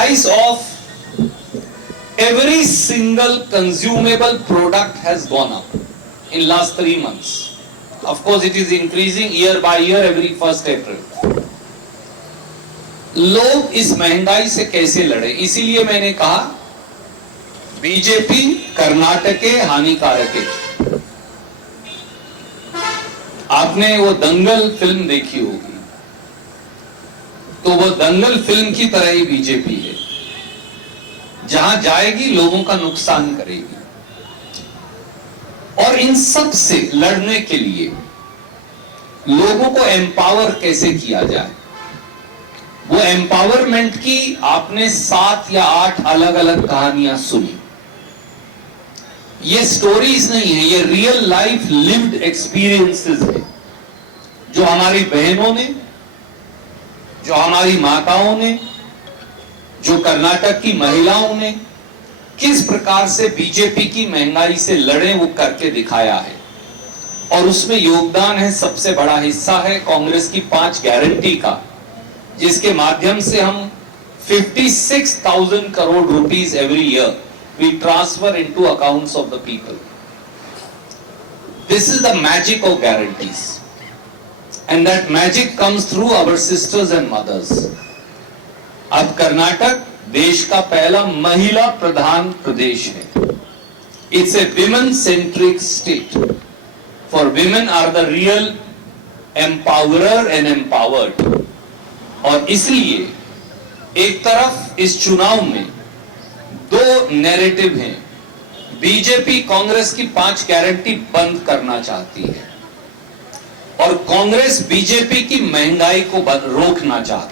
price of every single consumable product has gone up in last 3 months. Of course, it is increasing year by year every 1st April. लोग इस महंगाई से कैसे लड़े, इसीलिए मैंने कहा बीजेपी कर्नाटके हानिकारके। आपने वो दंगल फिल्म देखी होगी, तो वो दंगल फिल्म की तरह ही बीजेपी है, जहां जाएगी लोगों का नुकसान करेगी। और इन सब से लड़ने के लिए लोगों को एम्पावर कैसे किया जाए, वो एम्पावरमेंट की आपने 7 या 8 अलग अलग कहानियां सुनी। ये स्टोरीज नहीं है, ये रियल लाइफ लिव्ड एक्सपीरियंसेस है, जो हमारी बहनों ने, जो हमारी माताओं ने, जो कर्नाटक की महिलाओं ने किस प्रकार से बीजेपी की महंगाई से लड़े, वो करके दिखाया है। और उसमें योगदान है, सबसे बड़ा हिस्सा है कांग्रेस की 5 गारंटी का, जिसके माध्यम से हम 56,000 crore rupees every year we transfer into accounts of the people. This is the magic of guarantees, and that magic comes through our sisters and mothers. अब कर्नाटक देश का पहला महिला प्रधान प्रदेश है। It's a women centric state, for women are the real empowerer and empowered. और इसलिए एक तरफ इस चुनाव में 2 नैरेटिव हैं। बीजेपी कांग्रेस की 5 गारंटी बंद करना चाहती है, और कांग्रेस बीजेपी की महंगाई को रोकना चाहती है।